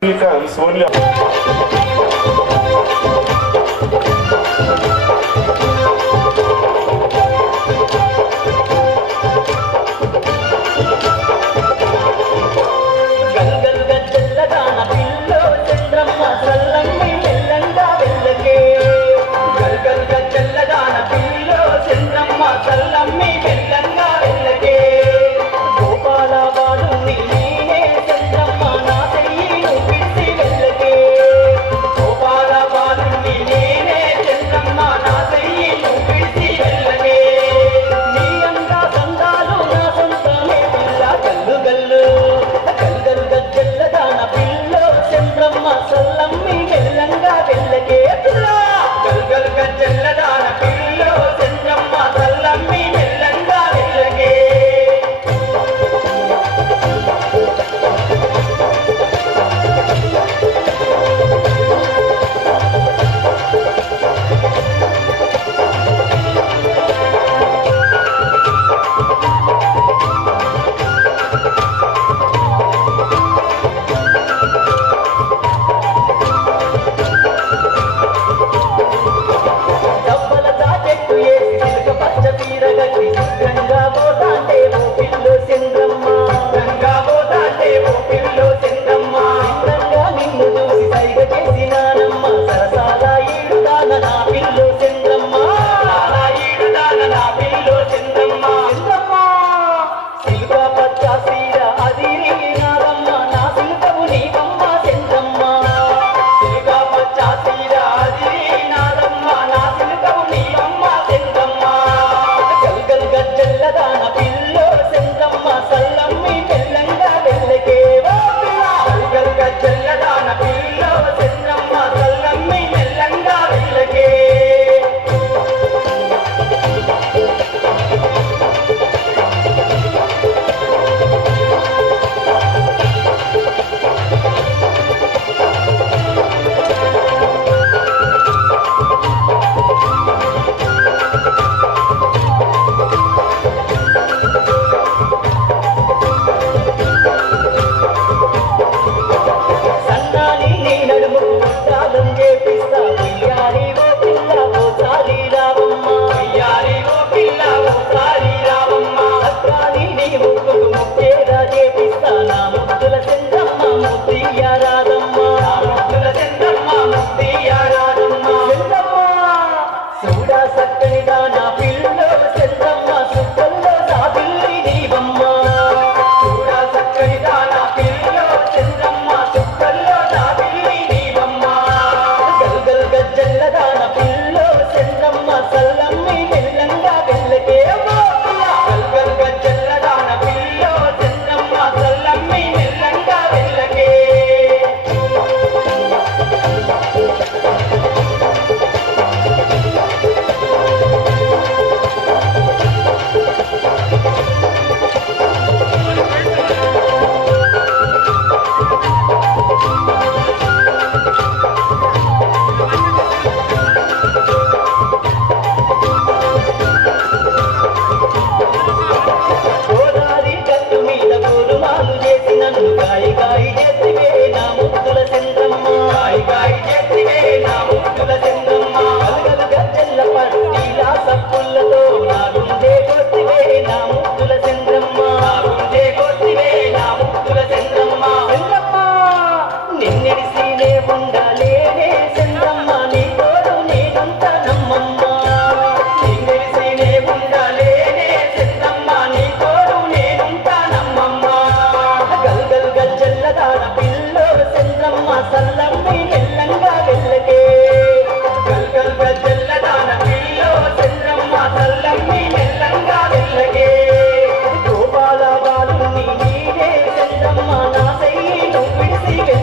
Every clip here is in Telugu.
Fans only.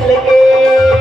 Thank you.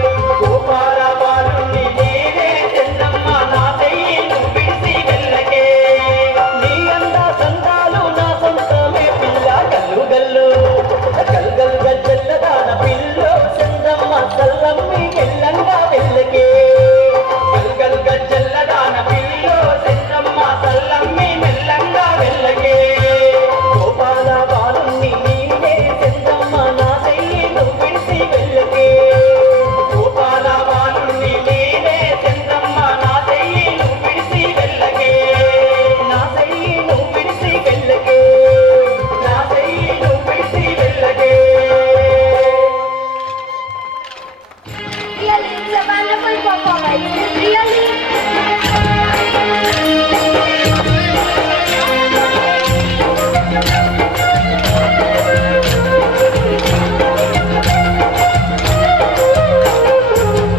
a wonderful performance. Really.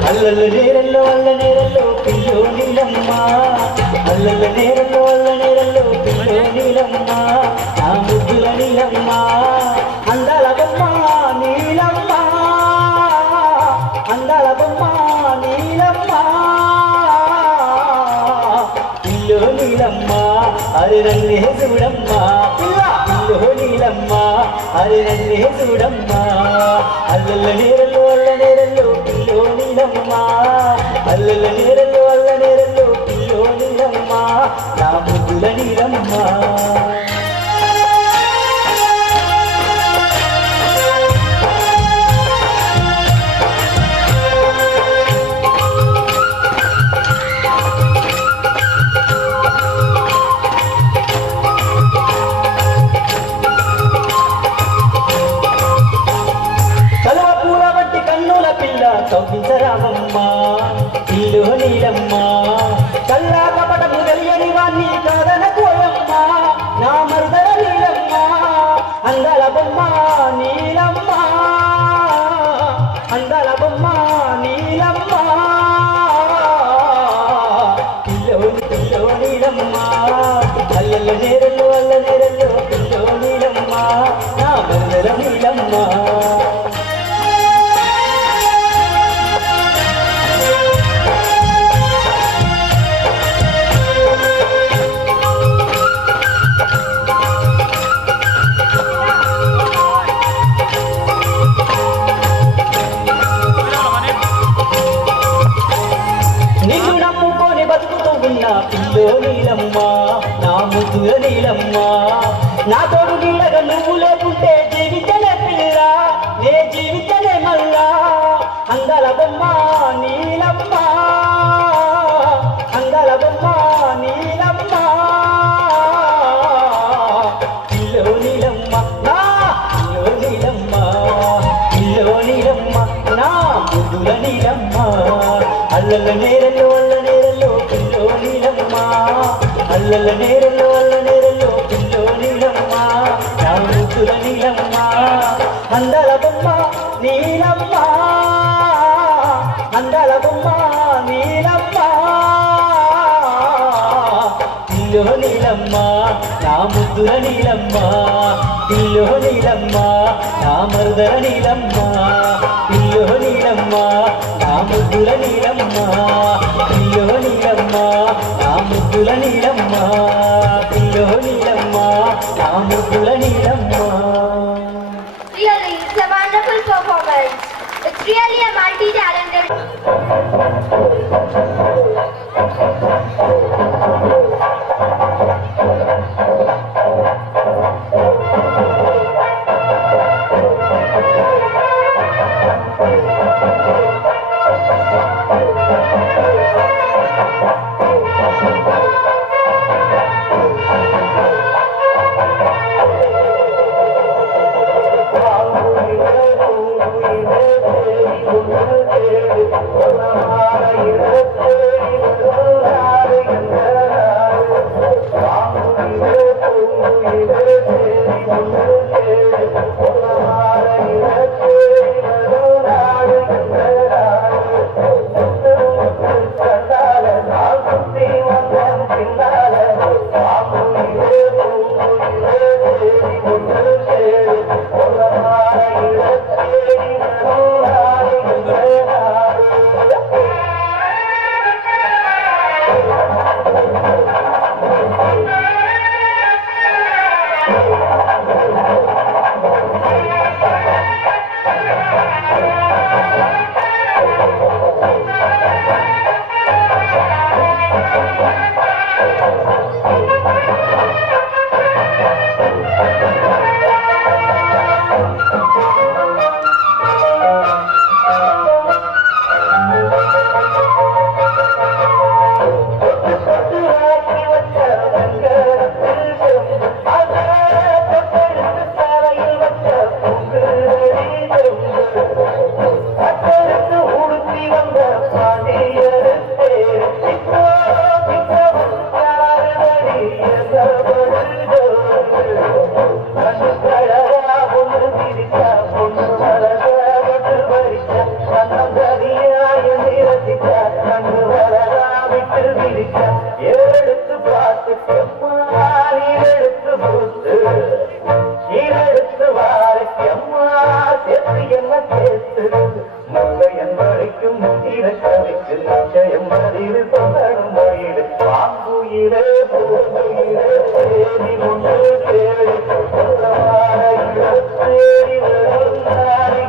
అల్లల నేరల్లో పిల్లో నీలమ్మ అల్లల నేరల్లో పిల్లో నీలమ్మ నా ముద్దుల నీలమ్మ అందాల బొమ్మ నీలమ్మ అందాల బొమ్మ నీలమ్మ పిల్లో నీలమ్మ అరే నన్నే చూడమ్మ పిల్లో నీలమ్మ అరే నన్నే చూడమ్మ అల్లల నేరల్లో పిల్లో నీలమ్మ అల్లల నేరల్లో పిల్లో నీలమ్మ నా ముద్దుల నీలమ్మ కవ్వించరామమ్మ పిల్లో నీలమ్మ కల్లా కపటము తెలియని వాణ్ణి కాదనకోయమ్మ నా మరుదల నీలమ్మ అందాల బొమ్మ నీలమ్మ అందాల బొమ్మ నీలమ్మ పిల్లో నీలమ్మ అల్లల నేరల్లో పిల్లో నీలమ్మ నా మరుదల నీలమ్మ పిల్లో నీలమ్మ నా ముద్దుల నీలమ్మ నా తోడు నీడగా నువ్వు లేకుంటే జీవితలే పిల్ల నే జీవితలే మల్లా అందాల బొమ్మ నీలమ్మ అందాల బొమ్మ నీలమ్మ పిల్లో నీలమ్మ నా పిల్లో నీలమ్మ పిల్లో నీలమ్మ నా ముద్దుల నీలమ్మ అల్లల నేరల్లో పిల్లో నీలమ్మ అల్లల నేరల్లో పిల్లో నీలమ్మ నా ముద్దుల నీలమ్మ అందాల బొమ్మ నీలమ్మ అందాల బొమ్మ నీలమ్మ పిల్లో నీలమ్మ నా ముద్దుల నీలమ్మ పిల్లో నీలమ్మ నా మరుదల నీలమ్మ పిల్లో నీలమ్మ నా ముద్దుల నీలమ్మ పిల్లో నీలమ్మ నా ముద్దుల నీలమ్మ పిల్లో నీలమ్మ నా ముద్దుల Neelamma. Really, it's a wonderful performance. It's really a multi-talented. வரைக்கும் இறக்கவிக்கு நிச்சயம் பதில் சொல்லணும் மொழியில் பாங்குயிலே பூங்குயிலே தேடி முன்னு தேடி தேடி வரும் நாடு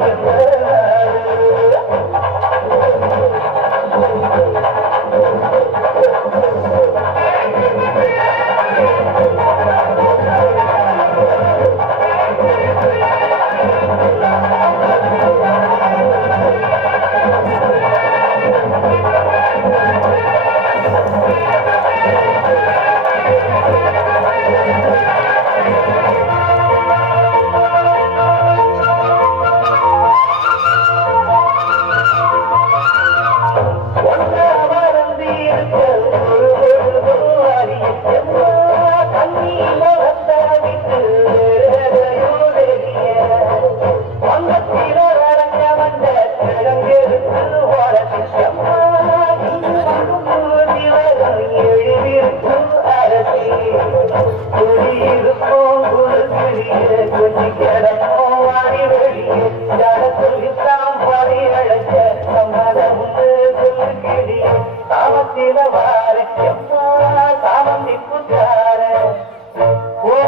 உள்ள